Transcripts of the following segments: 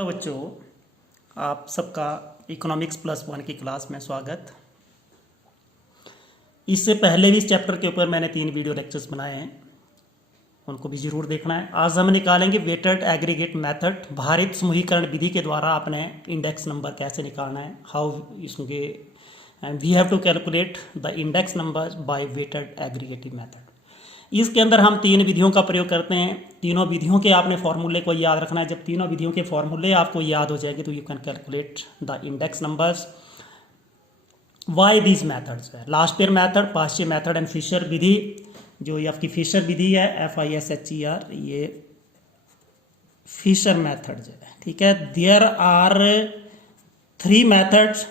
Hello बच्चों, आप सबका इकोनॉमिक्स प्लस वन की क्लास में स्वागत। इससे पहले भी इस चैप्टर के ऊपर मैंने 3 वीडियो लेक्चर्स बनाए हैं, उनको भी ज़रूर देखना है। आज हम निकालेंगे वेटेड एग्रीगेट मेथड, भारित समूहीकरण विधि के द्वारा आपने इंडेक्स नंबर कैसे निकालना है, हाउ इसके and we have to calculate the index number by weighted aggregative method. इसके अंदर हम 3 विधियों का प्रयोग करते हैं। तीनों विधियों के आपने फॉर्मूले को याद रखना है। जब तीनों विधियों के फॉर्मूले आपको याद हो जाएंगे तो you can calculate the index numbers. Why these methods है लास्पियर मेथड, पाश्चे मेथड एंड फिशर विधि। जो ये आपकी फिशर विधि है, FISHER, ये फिशर मेथड्स है, ठीक है। There are 3 methods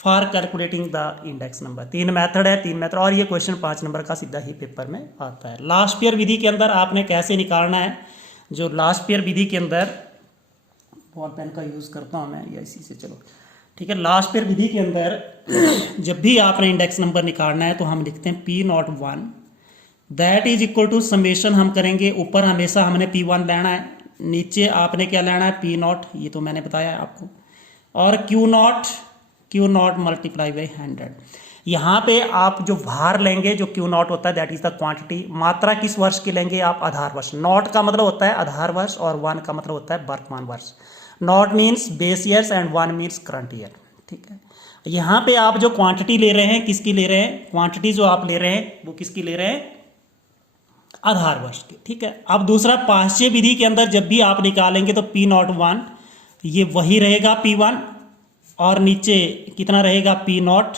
for calculating the index number. 3 method है, 3 मेथड, और ये क्वेश्चन 5 नंबर का सीधा ही पेपर में आता है। लास्पियर विधि के अंदर आपने कैसे निकालना है, जो लास्पियर विधि के अंदर बॉल पेन का यूज़ करता हूँ मैं, या इसी से, चलो ठीक है। लास्पियर विधि के अंदर जब भी आपने इंडेक्स नंबर निकालना है तो हम लिखते हैं P01 that is equal to summation हम करेंगे। ऊपर हमेशा हमने P1 लेना है, नीचे आपने क्या लेना है P0, ये तो मैंने बताया है आपको, और Q0 मल्टीप्लाई बाई 100। यहाँ पे आप जो भार लेंगे, जो Q0 होता है दैट इज द क्वांटिटी। मात्रा किस वर्ष की लेंगे आप, आधार वर्ष। नॉट का मतलब होता है आधार वर्ष और 1 का मतलब होता है वर्तमान वर्ष। Not means base years and 1 means current year, ठीक है। यहाँ पे आप जो क्वांटिटी ले रहे हैं, किसकी ले रहे हैं, क्वांटिटी जो आप ले रहे हैं वो किसकी ले रहे हैं, आधार वर्ष की, ठीक है। अब दूसरा, पाश्चे विधि के अंदर जब भी आप निकालेंगे तो P01 ये वही रहेगा P1, और नीचे कितना रहेगा P0,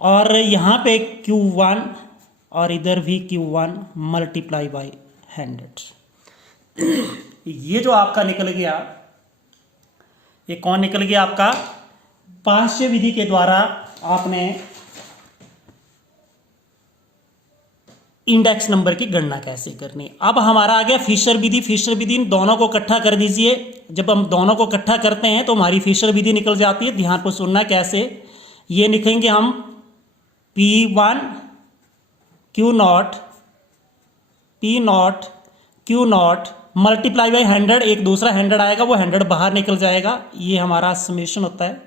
और यहाँ पे Q1 और इधर भी Q1 मल्टीप्लाई बाई 100। ये जो आपका निकल गया, ये कौन निकल गया आपका, पाश्चे विधि के द्वारा आपने इंडेक्स नंबर की गणना कैसे करनी। अब हमारा आ गया फिशर विधि। फिशर विधि, इन दोनों को इकट्ठा कर दीजिए। जब हम दोनों को इकट्ठा करते हैं तो हमारी फिशर विधि निकल जाती है। ध्यान को सुनना कैसे, ये लिखेंगे हम P1 Q0 मल्टीप्लाई बाई 100, एक दूसरा 100 आएगा, वो 100 बाहर निकल जाएगा, ये हमारा समेशन होता है,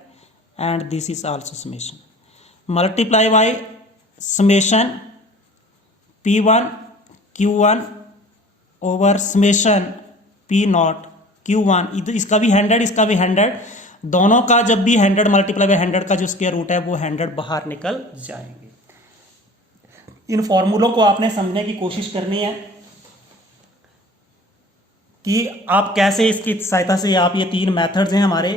and this is also summation. Multiply by summation P1 Q1 over summation P0 Q1, इसका भी 100, इसका भी 100, दोनों का जब भी 100 मल्टीप्लाई बाई 100 का जो स्क्वायर रूट है वो 100 बाहर निकल जाएंगे। इन फॉर्मूलों को आपने समझने की कोशिश करनी है कि आप कैसे, इसकी सहायता से आप, ये 3 मेथड्स हैं हमारे,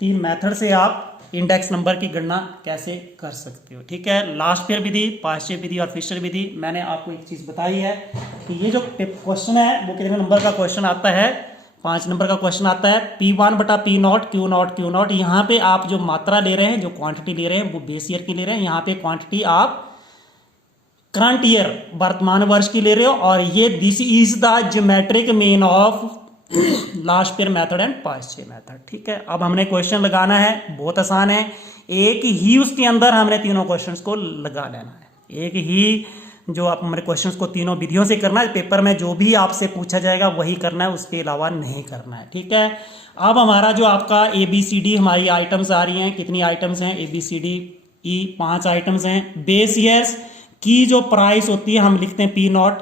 3 मेथड से आप इंडेक्स नंबर की गणना कैसे कर सकते हो, ठीक है। लास्पियर विधि, पाश्चे विधि और फिशर विधि। मैंने आपको एक चीज बताई है कि ये जो क्वेश्चन है वो कितने नंबर का क्वेश्चन आता है, 5 नंबर का क्वेश्चन आता है। P1 बटा P0 Q0 यहाँ पे आप जो मात्रा ले रहे हैं, जो क्वांटिटी ले रहे हैं वो बेस ईयर की ले रहे हैं। यहाँ पे क्वांटिटी आप करंट ईयर, वर्तमान वर्ष की ले रहे हो, और ये this is the geometric mean of Laspeyres method and Paasche method, ठीक है। अब हमने क्वेश्चन लगाना है, बहुत आसान है। एक ही उसके अंदर हमने तीनों क्वेश्चंस को लगा लेना है। एक ही जो आप हमारे क्वेश्चंस को तीनों विधियों से करना है। पेपर में जो भी आपसे पूछा जाएगा वही करना है, उसके अलावा नहीं करना है, ठीक है। अब हमारा जो आपका ABCD हमारी आइटम्स आ रही हैं, कितनी आइटम्स हैं, ABCDE 5 आइटम्स हैं। बेस ईयर्स की जो प्राइस होती है हम लिखते हैं P0,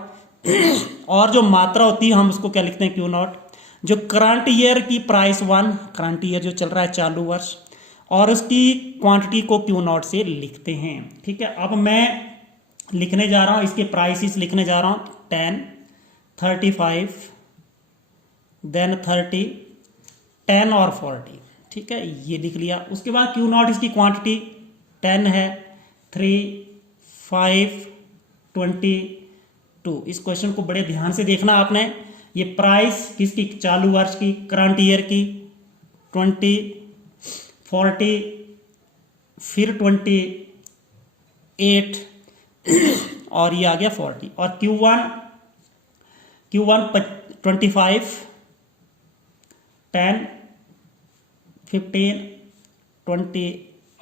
और जो मात्रा होती है हम उसको क्या लिखते हैं Q0। जो करंट ईयर की प्राइस 1, करंट ईयर जो चल रहा है चालू वर्ष, और उसकी क्वांटिटी को Q0 से लिखते हैं, ठीक है। अब मैं लिखने जा रहा हूं, इसके प्राइसेस लिखने जा रहा हूं, 10, 35, देन 30, 10 और 40, ठीक है, ये लिख लिया। उसके बाद Q0 इसकी क्वांटिटी 10 है, 3, 5, 22। इस क्वेश्चन को बड़े ध्यान से देखना आपने। ये प्राइस किसकी, चालू वर्ष की, करंट ईयर की, 20, 40, फिर 28, और ये आ गया 40, और Q1 25, 10, 15, 20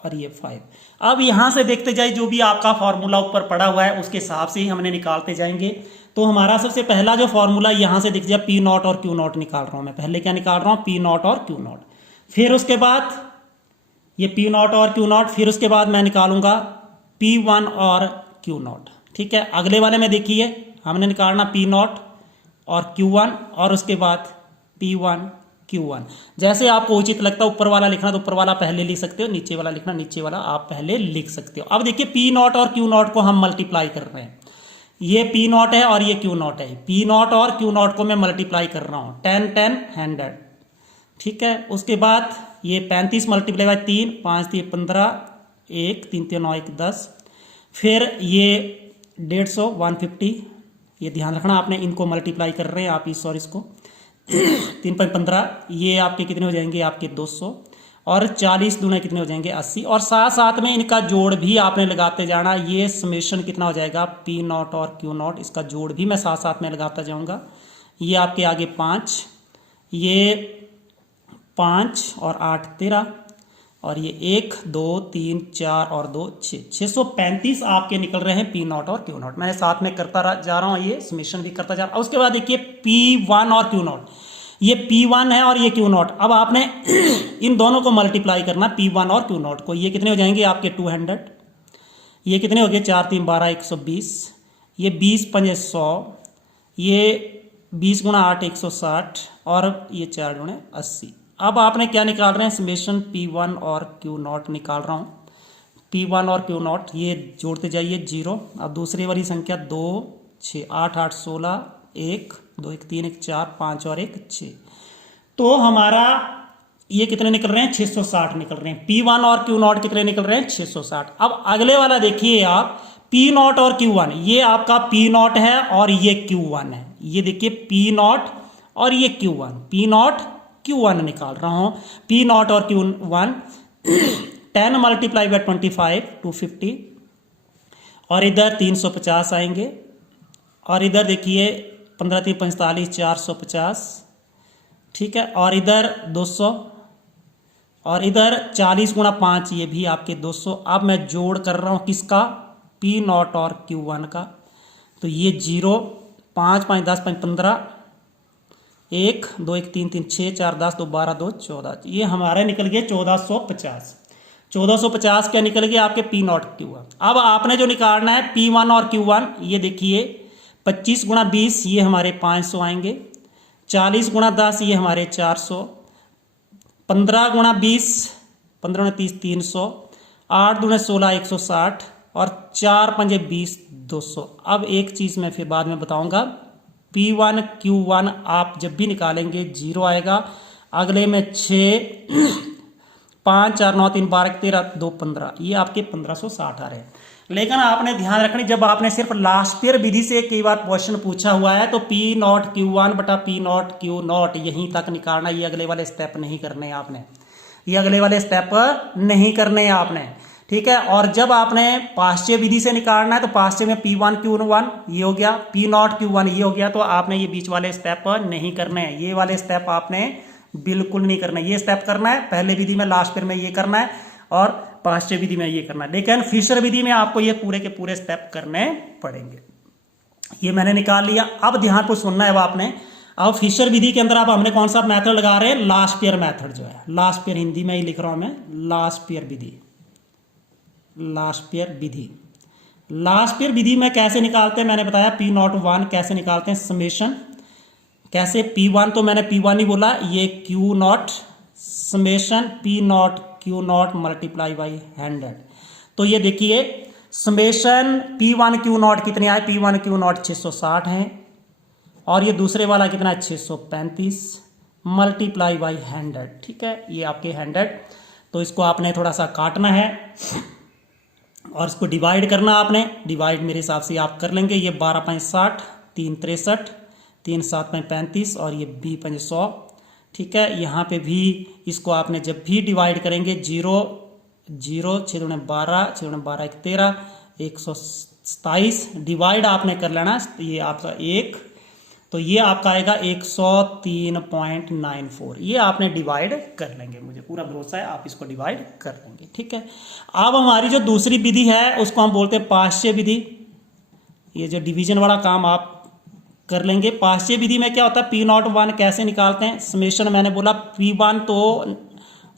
और ये 5। अब यहाँ से देखते जाए, जो भी आपका फॉर्मूला ऊपर पड़ा हुआ है उसके हिसाब से ही हमने निकालते जाएंगे। तो हमारा सबसे पहला जो फॉर्मूला यहाँ से दिख जाए, पी नॉट और क्यू नॉट निकाल रहा हूँ मैं। पहले क्या निकाल रहा हूँ, पी नॉट और क्यू नॉट। फिर उसके बाद ये पी नॉट और क्यू नॉट, फिर उसके बाद मैं निकालूंगा पी वन और क्यू नॉट। ठीक है, अगले वाले में देखिए हमने निकालना पी नॉट और क्यू वन, और उसके बाद पी वन क्यू वन। जैसे आपको उचित लगता है, ऊपर वाला लिखना तो ऊपर वाला पहले लिख सकते हो, नीचे वाला लिखना नीचे वाला आप पहले लिख सकते हो। अब देखिए पी नॉट और क्यू नॉट को हम मल्टीप्लाई कर रहे हैं। ये पी नॉट है और ये क्यू नॉट है। पी नॉट और क्यू नॉट को मैं मल्टीप्लाई कर रहा हूँ, 10 10 100। ठीक है, उसके बाद ये 35 मल्टीप्लाई बाय 3, 5 3 15, 1 3 3 9 1 10। फिर ये 150 150, ये ध्यान रखना आपने, इनको मल्टीप्लाई कर रहे हैं आप इस और इसको। 3 5 15, ये आपके कितने हो जाएंगे, आपके 200। और 40 दूना कितने हो जाएंगे, 80। और साथ साथ में इनका जोड़ भी आपने लगाते जाना। ये समेशन कितना हो जाएगा, पी नॉट और क्यू नॉट, इसका जोड़ भी मैं साथ साथ में लगाता जाऊंगा। ये आपके आगे 5, ये 5 और 8 13, और ये 1 2 3 4 और 2 6, 635 आपके निकल रहे हैं पी नॉट और क्यू नॉट। मैंने साथ में करता जा रहा हूँ, ये समेशन भी करता जा रहा हूँ। उसके बाद देखिए पी वन और क्यू नॉट, ये पी वन है और ये क्यू नॉट। अब आपने इन दोनों को मल्टीप्लाई करना, पी वन और क्यू नॉट को। ये कितने हो जाएंगे आपके 200, ये कितने हो गए 4 3 12 120, ये 20 5 100, ये 20 गुणा 8 160, और ये 4 गुणे 80। अब आपने क्या निकाल रहे हैं, समेशन पी वन और क्यू नॉट निकाल रहा हूँ। पी वन और क्यू नॉट ये जोड़ते जाइए 0। अब दूसरी वाली संख्या 2 6 8 8 16, 1 2 1 3 1 4 5 और 1 6। तो हमारा ये कितने निकल रहे हैं, 660 निकल रहे हैं। पी वन और क्यू नॉट कितने निकल रहे हैं, 660। अब अगले वाला देखिए आप, पी नॉट और क्यू वन, ये आपका पी नॉट है और ये क्यू वन है। ये देखिए पी नॉट और ये Q one, P not Q one निकाल रहा हूं। पी नॉट और क्यू वन 10 मल्टीप्लाई बाय 25 250, और इधर 350 आएंगे, और इधर देखिए 15 3 45 450। ठीक है, और इधर 200, और इधर 40 गुणा 5, ये भी आपके 200। अब मैं जोड़ कर रहा हूं किसका, पी नॉट और क्यू वन का। तो ये 0 5 5 10 5 15, 1 2 1 3 3 6 4 10 2 12 2 14, ये हमारे निकल गए 1450। 1450 क्या निकल गया आपके पी नॉट क्यू वन। अब आपने जो निकालना है पी वन और क्यू वन, ये देखिए 25 गुणा 20, ये हमारे 500 आएंगे। 40 गुणा 10, ये हमारे 400। 15 गुणा 20, 15 गुणा 30 300। 8 गुणा 16 160, और 4 5 20 200। अब एक चीज़ मैं फिर बाद में बताऊंगा, पी वन क्यू वन आप जब भी निकालेंगे 0 आएगा। अगले में 6 5 4 9 3 12 13 2 15, ये आपके 1560 आ रहे हैं। लेकिन आपने ध्यान रखनी, जब आपने सिर्फ लास्ट ईयर विधि से कई बार क्वेश्चन पूछा हुआ है तो पी नॉट क्यू वन बटा पी नॉट क्यू नॉट यहीं तक निकालना। ये अगले वाले स्टेप नहीं करने आपने, ये अगले वाले स्टेप नहीं करने आपने। ठीक है, और जब आपने पाश्चय विधि से निकालना है तो पाश्चय में पी वन क्यू वन ये हो गया, पी नॉट क्यू वन ये हो गया, तो आपने ये बीच वाले स्टेप नहीं करने हैं। ये वाले स्टेप आपने बिल्कुल नहीं करना है। ये स्टेप करना है पहले विधि में, लास्ट ईयर में ये करना है, और पाश्चय विधि में ये करना है। लेकिन फिशर विधि में आपको ये पूरे के पूरे स्टेप करने पड़ेंगे। ये मैंने निकाल लिया। अब ध्यान को सुनना है आपने। अब फिशर विधि के अंदर अब हमने कौन सा मेथड लगा रहे हैं, लास्ट ईयर मेथड जो है, लास्ट ईयर हिंदी में ही लिख रहा हूं मैं, लास्ट ईयर विधि। लास्ट ईयर विधि, लास्ट ईयर विधि में कैसे निकालते हैं मैंने बताया। पी नॉट वन कैसे निकालते हैं, समेशन कैसे, पी वन तो मैंने पी वन ही बोला, ये Q not summation P not Q not multiply by 100। तो ये देखिए summation P one Q not कितने आए, पी वन क्यू नॉट 660 है, और ये दूसरे वाला कितना है 635 मल्टीप्लाई बाई 100। ठीक है, ये आपके 100। तो इसको आपने थोड़ा सा काटना है और इसको डिवाइड करना आपने। डिवाइड मेरे हिसाब से आप कर लेंगे। ये 12 5 60, 3 63, 3 7 5 35, और ये 20 5 100। ठीक है, यहाँ पे भी इसको आपने जब भी डिवाइड करेंगे 0 0 6 दूने 12, 6 दूने 12 1 13, 127 डिवाइड आपने कर लेना। ये आपका 1, तो तो ये आपका आएगा 103.94। ये आपने डिवाइड कर लेंगे, मुझे पूरा भरोसा है आप इसको डिवाइड कर लेंगे। ठीक है, अब हमारी जो दूसरी विधि है उसको हम बोलते हैं पाश्चय विधि। ये जो डिवीजन वाला काम आप कर लेंगे। पाश्चय विधि में क्या होता है, P01 कैसे निकालते हैं, समेशन मैंने बोला P1 तो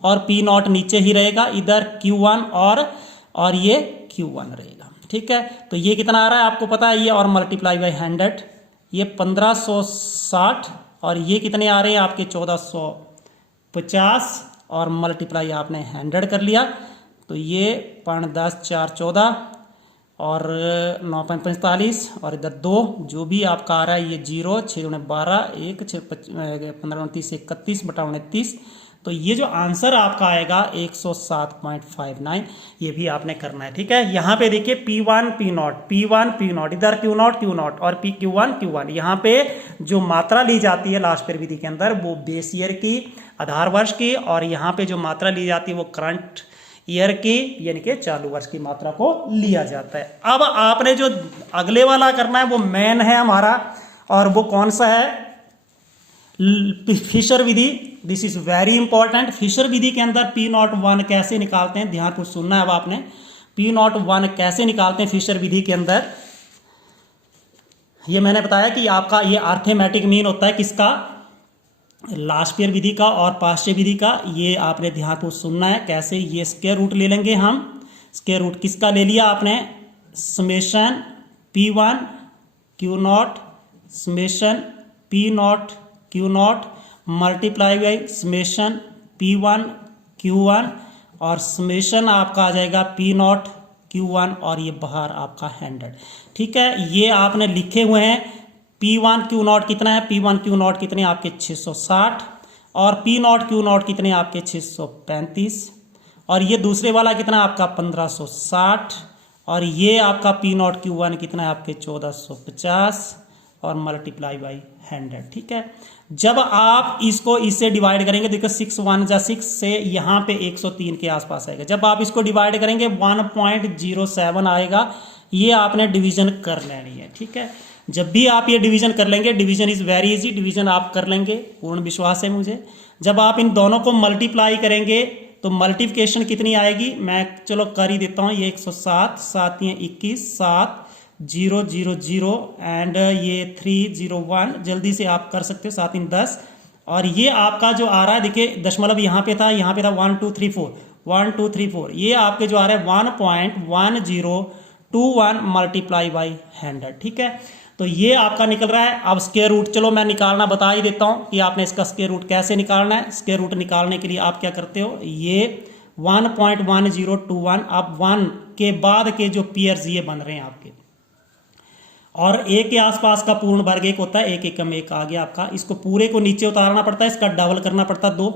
और P0 नीचे ही रहेगा, इधर Q1 और ये Q1 रहेगा। ठीक है, तो ये कितना आ रहा है आपको पता है, ये और मल्टीप्लाई बाई 100, ये 1560 और ये कितने आ रहे हैं आपके 1450 और मल्टीप्लाई आपने 100 कर लिया, तो ये 5×10 4 14 और 9.45 और इधर 2, जो भी आपका आ रहा है ये 0 6 12 1 6 15 29 31 बटा 29, तो ये जो आंसर आपका आएगा 107.59, ये भी आपने करना है। ठीक है, यहाँ पे देखिए P1 P0 P1 P0, इधर Q0 Q0 और Q1 Q1, यहाँ पे जो मात्रा ली जाती है लास्ट पेयर विधि के अंदर वो बेस ईयर की, आधार वर्ष की, और यहाँ पे जो मात्रा ली जाती है वो करंट ईयर की यानी कि चालू वर्ष की मात्रा को लिया जाता है। अब आपने जो अगले वाला करना है वो मेन है हमारा, और वो कौन सा है, फिशर विधि। This is very important. Fisher विधि के अंदर P01 कैसे निकालते हैं, ध्यानपूर्वक सुनना है अब आपने। P01 कैसे निकालते हैं फिशर विधि के अंदर, ये मैंने बताया कि आपका ये अर्थमेटिक मीन होता है किसका, लास्ट पेयर विधि का और पाश्चय विधि का। ये आपने ध्यानपूर्वक सुनना है कैसे। ये स्क्वायर रूट ले लेंगे हम। स्क्वायर रूट किसका ले लिया आपने, summation P1 Q0 summation P0 Q0 multiply by summation P1 Q1 और समेशन आपका आ जाएगा P0 Q1 और ये बाहर आपका 100। ठीक है, ये आपने लिखे हुए हैं। P1 Q0 कितना है, P1 Q0 कितने आपके 660 और P0 Q0 कितने आपके 635 और ये दूसरे वाला कितना आपका 1560 और ये आपका P0 Q1 कितना है आपके 1450 और मल्टीप्लाई बाई 100। ठीक है, जब आप इसको इससे डिवाइड करेंगे, देखो 6 1 जा 6 से यहाँ पे 103 के आसपास आएगा। जब आप इसको डिवाइड करेंगे 1.07 आएगा। ये आपने डिवीजन कर लेनी है। ठीक है, जब भी आप ये डिवीजन कर लेंगे, division is very easy, division आप कर लेंगे, पूर्ण विश्वास है मुझे। जब आप इन दोनों को मल्टीप्लाई करेंगे तो मल्टीप्लिकेशन कितनी आएगी, मैं चलो कर ही देता हूँ। ये 107 7 21 7 0 0 0 एंड ये 3 0 1, जल्दी से आप कर सकते हो, 7 3 10 और ये आपका जो आ रहा है देखिए दशमलव यहाँ पे था 1 2 3 4 1 2 3 4, ये आपके जो आ रहा है 1.1021 मल्टीप्लाई बाई 100। ठीक है, तो ये आपका निकल रहा है। अब स्क्वायर रूट चलो मैं निकालना बता ही देता हूँ कि आपने इसका स्क्वायर रूट कैसे निकालना है। स्क्वायर रूट निकालने के लिए आप क्या करते हो, ये 1.1021, अब 1 के बाद के जो पेयर्स ये बन रहे हैं आपके, और एक के आसपास का पूर्ण वर्ग 1 होता है, 1 एकम 1 आ गया आपका। इसको पूरे को नीचे उतारना पड़ता है, इसका डबल करना पड़ता है 2।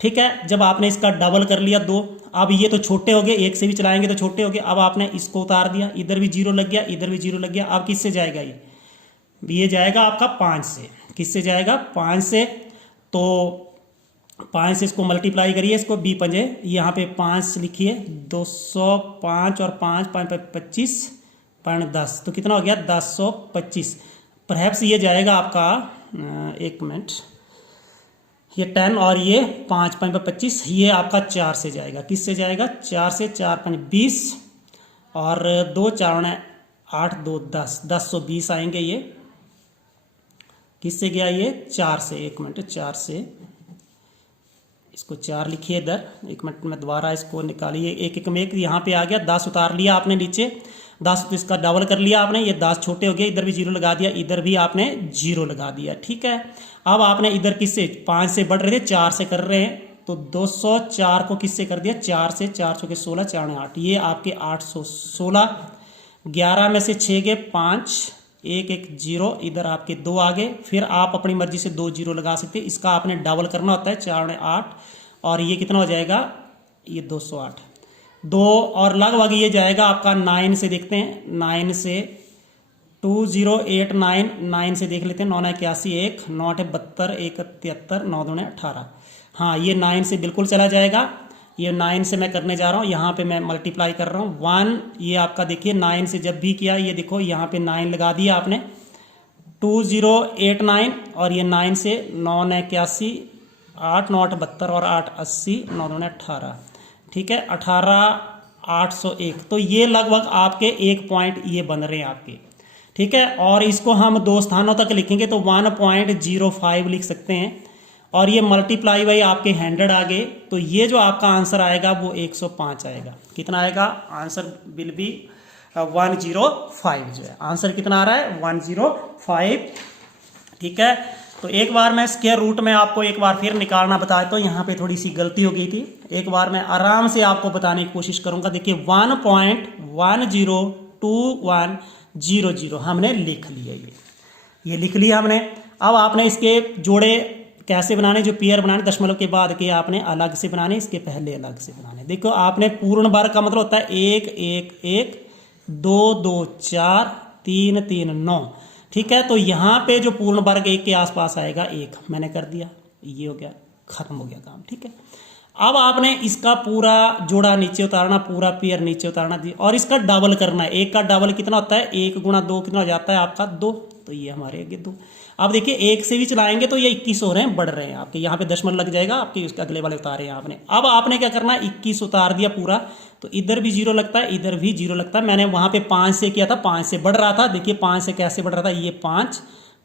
ठीक है, जब आपने इसका डबल कर लिया 2, अब ये तो छोटे हो गए, 1 से भी चलाएंगे तो छोटे हो गए। अब आपने इसको उतार दिया, इधर भी 0 लग गया, इधर भी 0 लग गया। अब किससे जाएगा ये जाएगा आपका 5 से। किससे जाएगा, 5 से। तो 5 से इसको मल्टीप्लाई करिए, इसको बी पंजे यहाँ पे 5 लिखिए, 205 और 5 5 25 10, तो कितना हो गया 1025। परहैप्स ये जाएगा आपका 1 मिनट, ये 10 और ये 5 5 25, ये आपका 4 से जाएगा। किससे जाएगा, 4 से। 4 5 20 और 2 4 8 2 10, 1020 आएंगे। ये किससे गया, ये 4 से। 1 मिनट, 4 से इसको 4 लिखिए इधर, 1 मिनट में दोबारा इसको निकालिए। 1 एकम 1 यहाँ पे आ गया, 10 उतार लिया आपने नीचे, 10 तो इसका डबल कर लिया आपने, ये 10 छोटे हो गए, इधर भी 0 लगा दिया, इधर भी आपने 0 लगा दिया। ठीक है, अब आपने इधर किससे, 5 से बढ़ रहे थे 4 से कर रहे हैं, तो 204 को किससे कर दिया, 4 से। 4 के 16 4 8, ये आपके 816। 11 में से 6 गए 5 1 1 0, इधर आपके 2 आ गए। फिर आप अपनी मर्जी से 2 0 लगा सकते हैं, इसका आपने डबल करना होता है, 4 8 और ये कितना हो जाएगा, ये 208। 2 और लगभग ये जाएगा आपका 9 से, देखते हैं 9 से 2089, 9 से देख लेते हैं, 9 81 1 9 72 1 73 9 2 18। हाँ, ये 9 से बिल्कुल चला जाएगा। ये 9 से मैं करने जा रहा हूँ, यहाँ पे मैं मल्टीप्लाई कर रहा हूँ 1, ये आपका देखिए 9 से जब भी किया, ये देखो यहाँ पे 9 लगा दिया आपने। 2089 और ये 9 से 9 9 81, 8 9 8 72 और 8 80, 9 2 18, ठीक है 18,801। तो ये लगभग आपके 1 पॉइंट ये बन रहे हैं आपके, ठीक है। और इसको हम 2 स्थानों तक लिखेंगे तो 1.05 लिख सकते हैं, और ये मल्टीप्लाई बाई आपके 100 आ गए, तो ये जो आपका आंसर आएगा वो 105 आएगा। कितना आएगा? आंसर विल बी 105 जो है आंसर कितना आ रहा है 105, ठीक है। तो एक बार मैं स्क्वायर रूट में आपको एक बार फिर निकालना बताया, तो यहाँ पे थोड़ी सी गलती हो गई थी, एक बार मैं आराम से आपको बताने की कोशिश करूंगा। देखिए 1.102100 हमने लिख लिया, ये लिख लिया हमने। अब आपने इसके जोड़े कैसे बनाने, जो पेयर बनाने दशमलव के बाद के आपने अलग से बनाने, इसके पहले अलग से बनाने। देखो आपने पूर्ण वर्ग का मतलब होता है 1 1 1 2 2 4 3 3 9, ठीक है। तो यहाँ पे जो पूर्ण वर्ग 1 के आसपास आएगा 1 मैंने कर दिया, ये हो गया, खत्म हो गया काम, ठीक है। अब आपने इसका पूरा जोड़ा नीचे उतारना, पूरा पेयर नीचे उतारना, और इसका डबल करना है। 1 का डबल कितना होता है? 1 गुणा 2 कितना हो जाता है आपका 2, तो ये हमारे आगे 2। अब देखिए 1 से भी चलाएंगे तो ये 21 हो रहे हैं, बढ़ रहे हैं आपके, यहाँ पे दशमलव लग जाएगा आपके, उसके अगले वाले उतारे हैं आपने। अब आपने क्या करना है 21 उतार दिया पूरा, तो इधर भी 0 लगता है, इधर भी 0 लगता है। मैंने वहाँ पे 5 से किया था, 5 से बढ़ रहा था। देखिए 5 से कैसे बढ़ रहा था, ये 5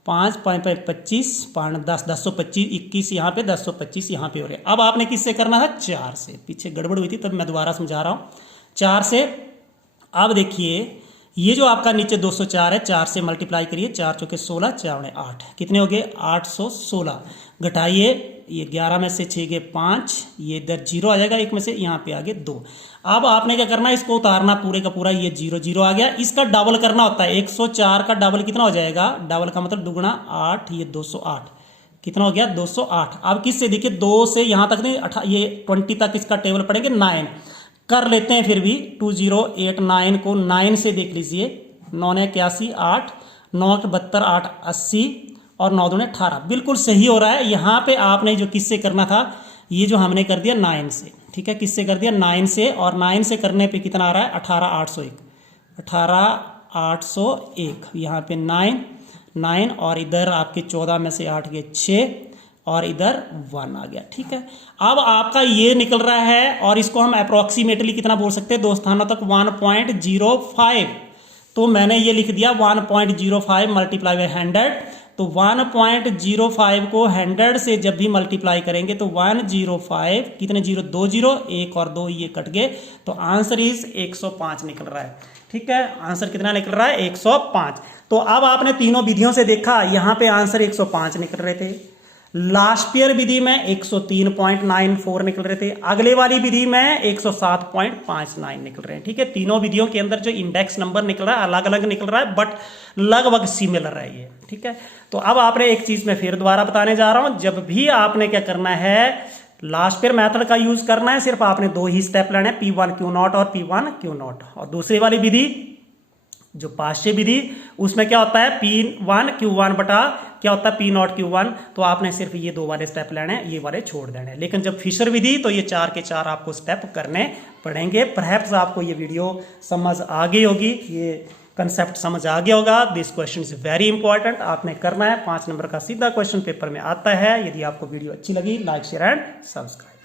5 5 5 25 5 10 1025, 21 यहाँ पे 1025 यहाँ पे हो रहे हैं। अब आपने किससे करना है? 4 से। पीछे गड़बड़ हुई थी तब मैं दोबारा समझा रहा हूँ, 4 से। अब देखिए ये जो आपका नीचे 204 है, 4 से मल्टीप्लाई करिए, 4 चौके 16, 4 ने 8, कितने हो गए? 816। घटाइए, ये 11 में से 6 गए 5, ये इधर 0 आ जाएगा, 1 में से यहाँ पे आगे 2। अब आपने क्या करना है, इसको उतारना पूरे का पूरा, ये 0 0 आ गया। इसका डबल करना होता है, 104 का डबल कितना हो जाएगा? डबल का मतलब दुगुना 8, ये 208, कितना हो गया? 208। अब किससे? देखिए 2 से यहाँ तक नहीं, ये 20 तक इसका टेबल पड़ेंगे, 9 कर लेते हैं फिर भी। 2089 को 9 से देख लीजिए, 9 ने 81, 8 9 72 8 80 और 9 दूने 18, बिल्कुल सही हो रहा है। यहाँ पे आपने जो किससे करना था, ये जो हमने कर दिया 9 से, ठीक है। किससे कर दिया? 9 से, और 9 से करने पे कितना आ रहा है? 18801, 18801। यहाँ पे 9 और इधर आपके 14 में से 8 गए 6 और इधर 1 आ गया, ठीक है। अब आपका ये निकल रहा है, और इसको हम अप्रोक्सीमेटली कितना बोल सकते हैं? 2 स्थानों तक 1.05। तो मैंने ये लिख दिया 1.05 मल्टीप्लाई बाई 100। तो 1.05 को 100 से जब भी मल्टीप्लाई करेंगे तो 105, कितने 0? 2 0, 1 और 2 ये कट गए, तो आंसर इज 105 निकल रहा है, ठीक है। आंसर कितना निकल रहा है? 105। तो अब आपने तीनों विधियों से देखा, यहाँ पे आंसर 105 निकल रहे थे। लास्पियर विधि में 103.94 निकल रहे थे, अगले वाली विधि में 107.59 निकल रहे हैं, ठीक है। तीनों विधियों के अंदर जो इंडेक्स नंबर निकल रहा है अलग अलग निकल रहा है, बट लगभग सिमिलर है ये, ठीक है। तो अब आपने एक चीज में फिर दोबारा बताने जा रहा हूं, जब भी आपने क्या करना है, लास्पियर मेथड का यूज करना है, सिर्फ आपने 2 ही स्टेप लेने हैं, P1 Q0 और P1 Q0। और दूसरी वाली विधि जो पाश्चे विधि, उसमें क्या होता है? P1 Q1 बटा क्या होता है? P0 Q1। तो आपने सिर्फ ये 2 वाले स्टेप लेने हैं, ये वाले छोड़ देने हैं। लेकिन जब फिशर विधि तो ये 4 के 4 आपको स्टेप करने पड़ेंगे। परहैप्स आपको ये वीडियो समझ आ गई होगी, ये कंसेप्ट समझ आ गया होगा। This question is very important, आपने करना है। 5 नंबर का सीधा क्वेश्चन पेपर में आता है। यदि आपको वीडियो अच्छी लगी, लाइक शेयर एंड सब्सक्राइब।